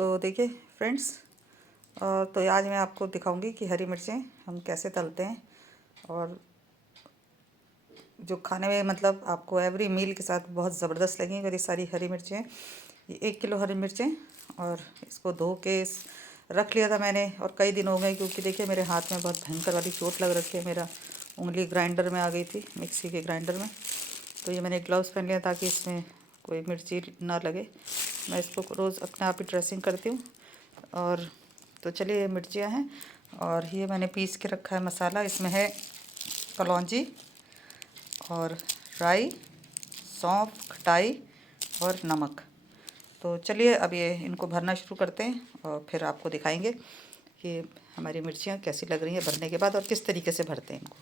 तो देखिए फ्रेंड्स, तो आज मैं आपको दिखाऊंगी कि हरी मिर्चें हम कैसे तलते हैं और जो खाने में मतलब आपको एवरी मील के साथ बहुत ज़बरदस्त लगेंगी। और ये सारी हरी मिर्चें, ये 1 किलो हरी मिर्चें, और इसको धो के रख लिया था मैंने। और कई दिन हो गए क्योंकि देखिए मेरे हाथ में बहुत भयंकर वाली चोट लग रखी है। मेरा उंगली ग्राइंडर में आ गई थी, मिक्सी के ग्राइंडर में। तो ये मैंने ग्लव्स पहन लिया ताकि इसमें कोई मिर्ची ना लगे। मैं इसको रोज़ अपने आप ही ड्रेसिंग करती हूँ। और तो चलिए, ये मिर्चियाँ हैं और ये मैंने पीस के रखा है मसाला। इसमें है कलौंजी और राई, सौंफ, खटाई और नमक। तो चलिए अब ये इनको भरना शुरू करते हैं और फिर आपको दिखाएंगे कि हमारी मिर्चियाँ कैसी लग रही हैं भरने के बाद और किस तरीके से भरते हैं इनको।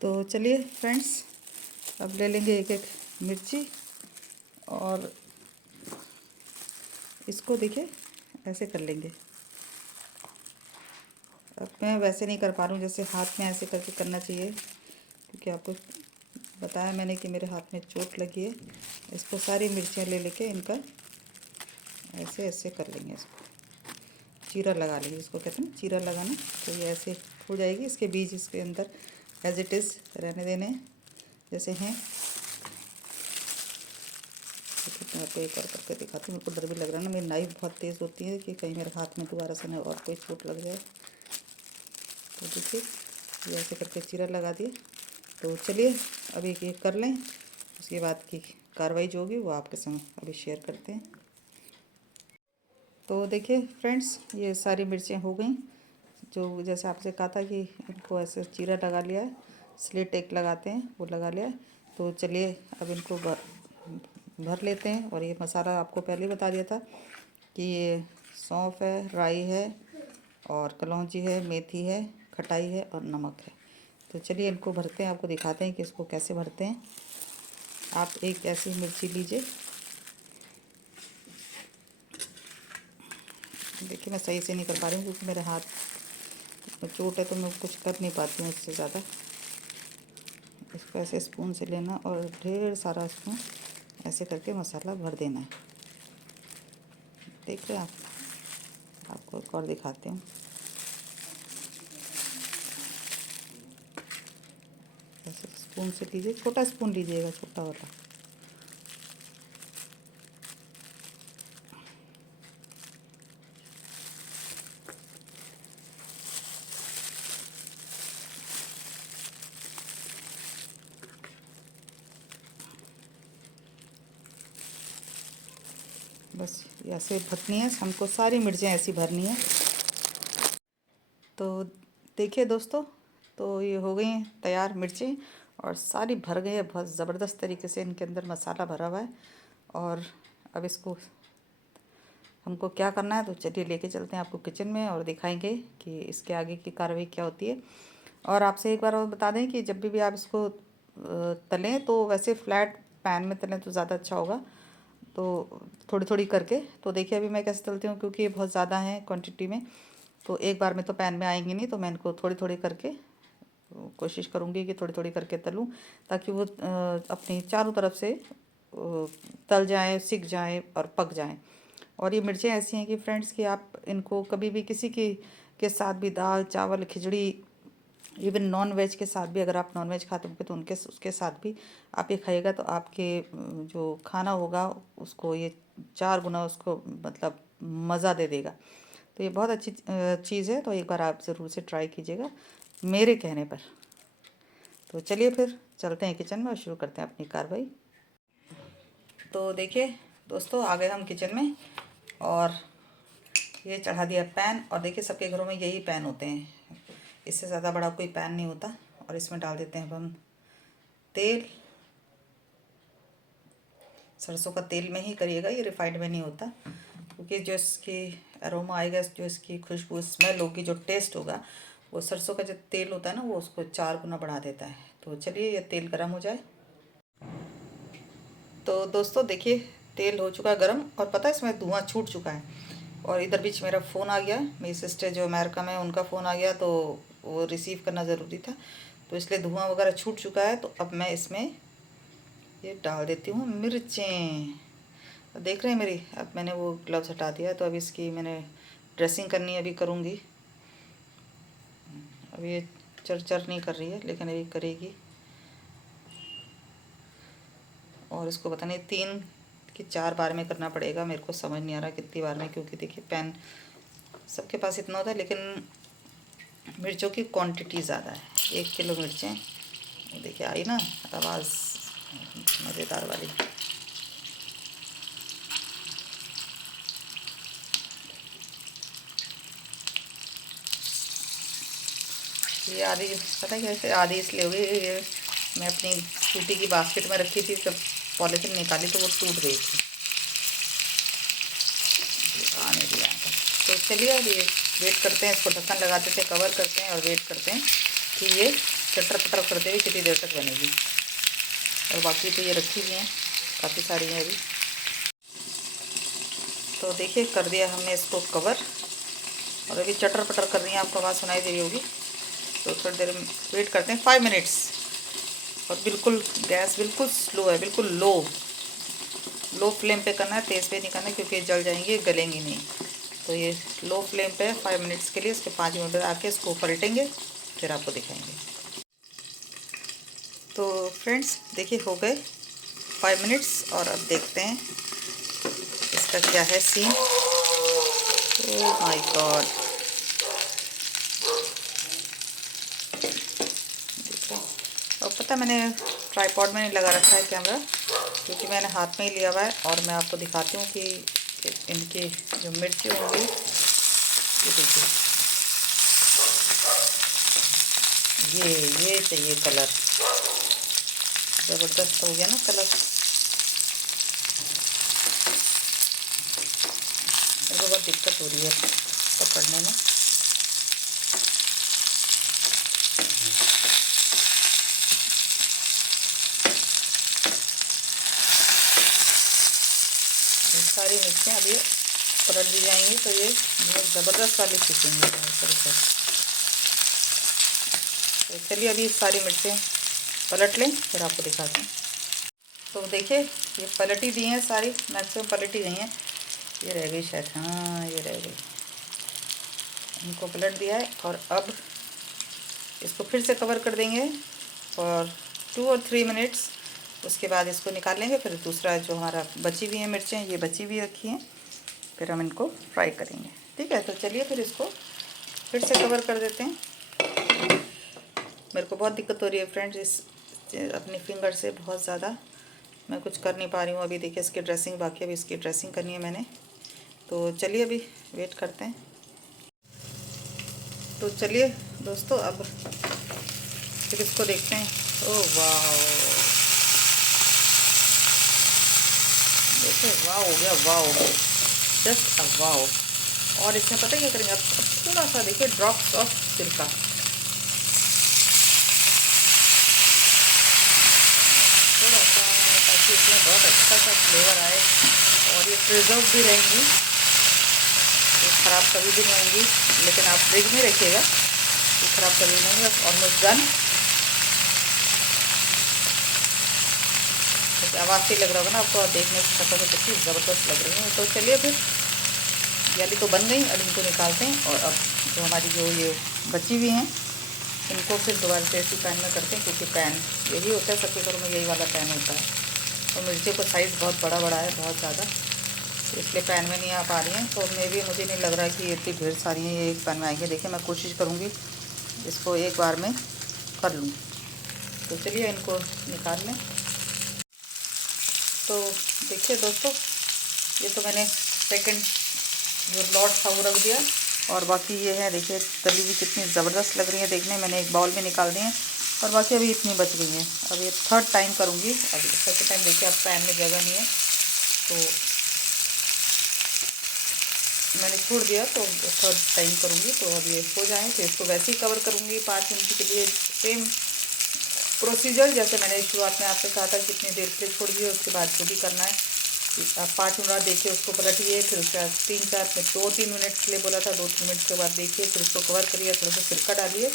तो चलिए फ्रेंड्स, अब ले लेंगे एक एक मिर्ची और इसको देखिए ऐसे कर लेंगे। अब मैं वैसे नहीं कर पा रही हूँ जैसे हाथ में ऐसे करके करना चाहिए, क्योंकि आपको बताया मैंने कि मेरे हाथ में चोट लगी है। इसको सारी मिर्चियाँ ले लेके इनका ऐसे ऐसे कर लेंगे। इसको चीरा लगा लेंगे, इसको कहते हैं ना चीरा लगाना। तो ये ऐसे हो जाएगी। इसके बीज इसके अंदर एज इट इज़ रहने देने हैं जैसे हैं। मैं आपको एक और करके दिखाती हूँ। मेरे को डर भी लग रहा है ना, मेरी नाइफ बहुत तेज़ होती है कि कहीं मेरे हाथ में दोबारा से ना और कोई चोट लग जाए। तो देखिए ये ऐसे करके चीरा लगा दिए। तो चलिए अभी ये कर लें, उसके बाद की कार्रवाई जो होगी वो आपके संग अभी शेयर करते हैं। तो देखिए फ्रेंड्स, ये सारी मिर्चें हो गई। जो जैसे आपसे कहा था कि इनको ऐसे चीरा लगा लिया है, स्लिट एक लगाते हैं वो लगा लिया है। तो चलिए अब इनको भर लेते हैं। और ये मसाला आपको पहले ही बता दिया था कि ये सौंफ है, राई है और कलौंजी है, मेथी है, खटाई है और नमक है। तो चलिए इनको भरते हैं, आपको दिखाते हैं कि इसको कैसे भरते हैं। आप एक ऐसी मिर्ची लीजिए। देखिए मैं सही से नहीं कर पा रही हूँ क्योंकि मेरे हाथ में चोट है, तो मैं कुछ कर नहीं पाती हूँ इससे ज़्यादा। इसको ऐसे स्पून से लेना और ढेर सारा स्पून ऐसे करके मसाला भर देना है। देख रहे हैं आप? आपको एक और दिखाते हूँ। ऐसे स्पून से लीजिए, छोटा स्पून लीजिएगा, छोटा वाला। बस ऐसे भरनी है हमको, सारी मिर्चें ऐसी भरनी है। तो देखिए दोस्तों, तो ये हो गई हैं तैयार मिर्चें और सारी भर गई है बहुत ज़बरदस्त तरीके से। इनके अंदर मसाला भरा हुआ है। और अब इसको हमको क्या करना है, तो चलिए लेके चलते हैं आपको किचन में और दिखाएंगे कि इसके आगे की कार्रवाई क्या होती है। और आपसे एक बार और बता दें कि जब भी आप इसको तलें तो वैसे फ्लैट पैन में तलें तो ज़्यादा अच्छा होगा। तो थोड़ी थोड़ी करके, तो देखिए अभी मैं कैसे तलती हूँ, क्योंकि ये बहुत ज़्यादा है क्वांटिटी में, तो एक बार में तो पैन में आएंगे नहीं। तो मैं इनको थोड़ी थोड़ी करके कोशिश करूँगी कि थोड़ी थोड़ी करके तलूँ, ताकि वो अपनी चारों तरफ से तल जाएँ, सिक जाएँ और पक जाएँ। और ये मिर्चें ऐसी हैं कि फ्रेंड्स कि आप इनको कभी भी किसी की के साथ भी, दाल चावल खिचड़ी, इवन नॉन वेज के साथ भी, अगर आप नॉन वेज खाते होंगे तो उनके उसके साथ भी आप ये खाइएगा, तो आपके जो खाना होगा उसको ये 4 गुना उसको मतलब मज़ा दे देगा। तो ये बहुत अच्छी चीज़ है। तो एक बार आप ज़रूर से ट्राई कीजिएगा मेरे कहने पर। तो चलिए फिर चलते हैं किचन में और शुरू करते हैं अपनी कार्रवाई। तो देखिए दोस्तों, आ गए हम किचन में और ये चढ़ा दिया पैन। और देखिए सबके घरों में यही पैन होते हैं, इससे ज़्यादा बड़ा कोई पैन नहीं होता। और इसमें डाल देते हैं हम तेल। सरसों का तेल में ही करिएगा, ये रिफाइंड में नहीं होता, क्योंकि जो इसकी अरोमा आएगा, जो इसकी खुशबू स्मेल होगी, जो टेस्ट होगा, वो सरसों का जो तेल होता है ना, वो उसको 4 गुना बढ़ा देता है। तो चलिए ये तेल गर्म हो जाए। तो दोस्तों देखिए तेल हो चुका है गर्म, और पता है इसमें धुआं छूट चुका है। और इधर बीच मेरा फ़ोन आ गया, मेरी सिस्टर जो अमेरिका में, उनका फ़ोन आ गया, तो वो रिसीव करना ज़रूरी था, तो इसलिए धुआं वगैरह छूट चुका है। तो अब मैं इसमें ये डाल देती हूँ मिर्चें। देख रहे हैं मेरी, अब मैंने वो ग्लव्स हटा दिया, तो अब इसकी मैंने ड्रेसिंग करनी है, अभी करूँगी। अभी ये चर नहीं कर रही है, लेकिन अभी करेगी। और इसको पता नहीं 3 कि 4 बार में करना पड़ेगा, मेरे को समझ नहीं आ रहा कितनी बार में, क्योंकि देखिए पैन सबके पास इतना होता है, लेकिन मिर्चों की क्वांटिटी ज़्यादा है। 1 किलो मिर्चें, देखिए आई ना आवाज़ मज़ेदार वाली। ये आधी पता है कैसे आधी इसलिए हुई, ये मैं अपनी सूटी की बास्केट में रखी थी, जब पॉलीथीन निकाली तो वो टूट गई थी, आने दिया। तो चलिए अब ये वेट करते हैं, इसको ढक्कन लगा देते हैं, कवर करते हैं और वेट करते हैं कि ये चटर पटर करते हुए कितनी देर तक बनेगी। और बाकी तो ये रखी हुई हैं, काफ़ी सारी हैं अभी। तो देखिए कर दिया हमने इसको कवर, और अभी चटर पटर कर रही हैं, आपको आवाज़ सुनाई दे रही होगी। तो थोड़ी देर वेट करते हैं 5 मिनट्स। और बिल्कुल गैस बिल्कुल स्लो है, बिल्कुल लो फ्लेम पे करना है, तेज़ पे नहीं करना है, क्योंकि जल जाएंगी, गलेंगी नहीं। तो ये लो फ्लेम पे 5 मिनट्स के लिए, इसके 5 मिनट बाद आके इसको पलटेंगे, फिर आपको दिखाएंगे। तो फ्रेंड्स देखिए हो गए 5 मिनट्स, और अब देखते हैं इसका क्या है सीन। ओह माय गॉड, और पता मैंने ट्राइपॉड में नहीं लगा रखा है कैमरा, क्योंकि मैंने हाथ में ही लिया हुआ है। और मैं आपको दिखाती हूँ कि इनकी जो मिर्ची होंगी, ये देखिए, ये चाहिए कलर, ज़बरदस्त हो गया ना कलर। मेरे को बहुत दिक्कत हो रही है पकड़ने में। ये सारी मिर्चें अभी पलट दी जाएंगी, तो ये बहुत ज़बरदस्त वाली सीखेंगे। तो चलिए अभी सारी मिर्चें पलट लें, फिर आपको दिखाते हैं। तो देखिए ये पलट ही दी हैं, सारी मैक्सिमम पलट ही गई हैं। ये रह गई शायद, हाँ ये रह गई, इनको पलट दिया है। और अब इसको फिर से कवर कर देंगे फॉर 2 और 3 मिनट्स। उसके बाद इसको निकाल लेंगे, फिर दूसरा जो हमारा बची हुई हैं मिर्चें, ये बची हुई रखी हैं, फिर हम इनको फ्राई करेंगे। ठीक है, तो चलिए फिर इसको फिर से कवर कर देते हैं। मेरे को बहुत दिक्कत हो रही है फ्रेंड्स, इस अपनी फिंगर से बहुत ज़्यादा मैं कुछ कर नहीं पा रही हूँ। अभी देखिए इसकी ड्रेसिंग बाकी, अभी इसकी ड्रेसिंग करनी है मैंने। तो चलिए अभी वेट करते हैं। तो चलिए दोस्तों अब फिर इसको देखते हैं। ओह वाह, देखो वाह हो गया, वाह हो गया, जस्ट अ वाह। और इसमें पता है क्या करेंगे, अब थोड़ा सा देखिए ड्रॉप्स ऑफ सिरका, थोड़ा सा, ताकि इसमें बहुत अच्छा सा फ्लेवर आए। और ये प्रिजर्व भी रहेंगी, ये ख़राब कभी भी नहीं होंगी, लेकिन आप फ्रिज में रखिएगा, ये ख़राब कभी नहीं होंगे। ऑलमोस्ट डन, आवाज़ से लग रहा होगा ना आपको, देखने से शक्ल में कितनी ज़बरदस्त लग रही है। तो चलिए फिर याली तो बन गई, अब इनको निकालते हैं। और अब जो हमारी जो ये बची हुई हैं, इनको फिर दोबारा से इसी पैन में करते हैं, क्योंकि पैन यही होता है, सबके घरों में यही वाला पैन होता है। तो मिर्ची का साइज़ बहुत बड़ा बड़ा है, बहुत ज़्यादा, तो इसलिए पैन में नहीं आ पा रही हैं। तो मुझे नहीं लग रहा कि इतनी ढेर सारी हैं ये एक पैन में आएंगे। देखिए मैं कोशिश करूँगी इसको एक बार में कर लूँ। तो चलिए इनको निकाल लें। तो देखिए दोस्तों, ये तो मैंने सेकंड जो लॉट था वो रख दिया, और बाकी ये है देखिए तली भी कितनी ज़बरदस्त लग रही है देखने। मैंने एक बाउल में निकाल दी है, और बाकी अभी इतनी बच गई हैं। अब ये थर्ड टाइम करूँगी। अभी सेकंड टाइम देखिए अब पैन में जगह नहीं है, तो मैंने छोड़ दिया, तो थर्ड टाइम करूँगी। तो अब ये हो जाए फिर इसको वैसे ही कवर करूँगी 5 मिनट के लिए। सेम प्रोसीजर जैसे मैंने शुरुआत में आपसे कहा था कितनी देर के लिए छोड़ दिए, उसके बाद जो भी करना है। आप 5 मिनट बाद देखिए उसको पलटिए, फिर उसके बाद 2-3 मिनट के लिए बोला था, 2-3 मिनट के बाद देखिए, फिर उसको कवर करिए, थोड़ा सा सिरका डालिए,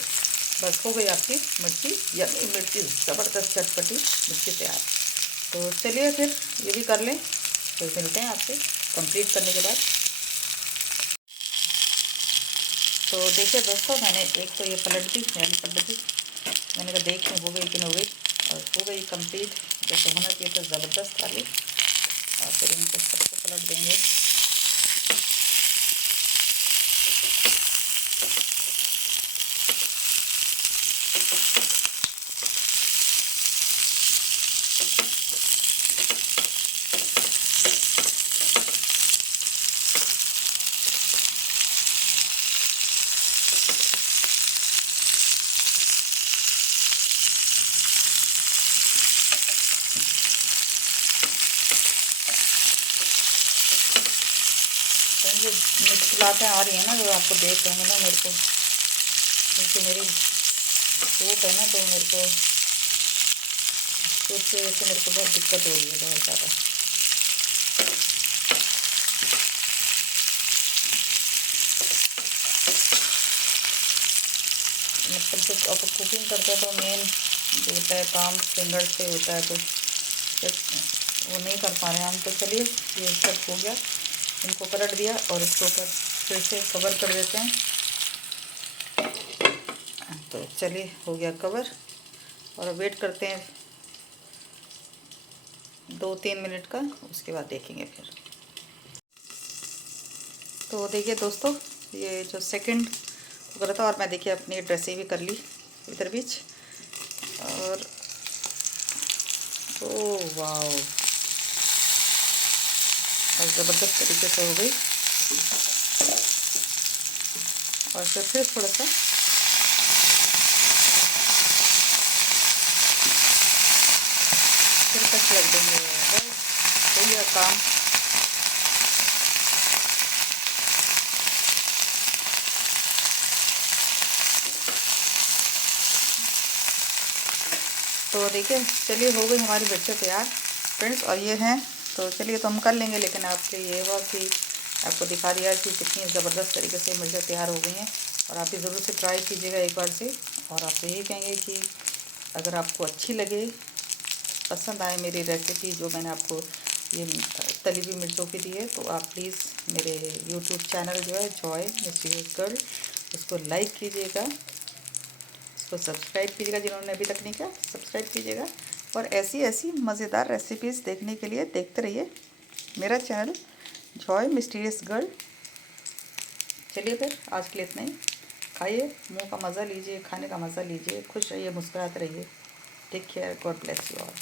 बस हो गई आपकी मिर्ची, यम्मी मिर्ची, ज़बरदस्त चटपटी मिर्ची तैयार। तो चलिए फिर ये भी कर लें, फिर मिलते हैं आपसे कंप्लीट करने के बाद। तो देखिए दोस्तों, मैंने एक तो ये पलट दी, पलट दी। मैंने कहा देख लूँ हो गई कि नहीं हो गई, और हो गई कंप्लीट जैसे होना चाहिए था, ज़बरदस्त वाली। और फिर इनको सबको पलट देंगे। जो मुश्किलातें आ रही हैं ना, जो आपको देख रहे होंगे ना मेरे को, क्योंकि मेरी चोट है ना, तो मेरे को चोट की वजह से मेरे को बहुत दिक्कत हो रही है, बहुत ज़्यादा। मतलब जब आप कुकिंग करते हैं तो मेन जो होता है काम फिंगर से होता है, तो वो नहीं कर पा रहे हैं हम। तो चलिए ये सब हो गया, इनको पलट दिया और इसके ऊपर फिर से कवर कर देते हैं। तो चलिए हो गया कवर, और वेट करते हैं 2-3 मिनट का, उसके बाद देखेंगे फिर। तो देखिए दोस्तों, ये जो सेकंड हो रहा था, और मैं देखिए अपनी ड्रेसिंग भी कर ली इधर बीच, और ओ वाओ, और ज़बरदस्त तरीके से हो गई। और फिर थोड़ा सा फिर तक लग देंगे, बस हो गया काम। तो देखिए चलिए हो गई हमारी मिर्चें तैयार फ्रेंड्स, और ये हैं। तो चलिए तो हम कर लेंगे, लेकिन आपके ये हुआ कि आपको दिखा दिया कि कितनी ज़बरदस्त तरीके से मिर्चें तैयार हो गई हैं। और आप ये ज़रूर से ट्राई कीजिएगा एक बार से, और आपसे यही कहेंगे कि अगर आपको अच्छी लगे, पसंद आए मेरी रेसिपी जो मैंने आपको ये तली हुई मिर्चों की दी है, तो आप प्लीज़ मेरे यूट्यूब चैनल जो है जॉय मिस्टीरियस गर्ल, उसको लाइक कीजिएगा, उसको सब्सक्राइब कीजिएगा, जिन्होंने अभी तक नहीं किया सब्सक्राइब कीजिएगा। और ऐसी ऐसी मज़ेदार रेसिपीज़ देखने के लिए देखते रहिए मेरा चैनल जॉय मिस्टीरियस गर्ल। चलिए फिर आज के लिए इतना ही। खाइए, मुंह का मज़ा लीजिए, खाने का मज़ा लीजिए, खुश रहिए, मुस्कुराते रहिए। Take care, God bless you all.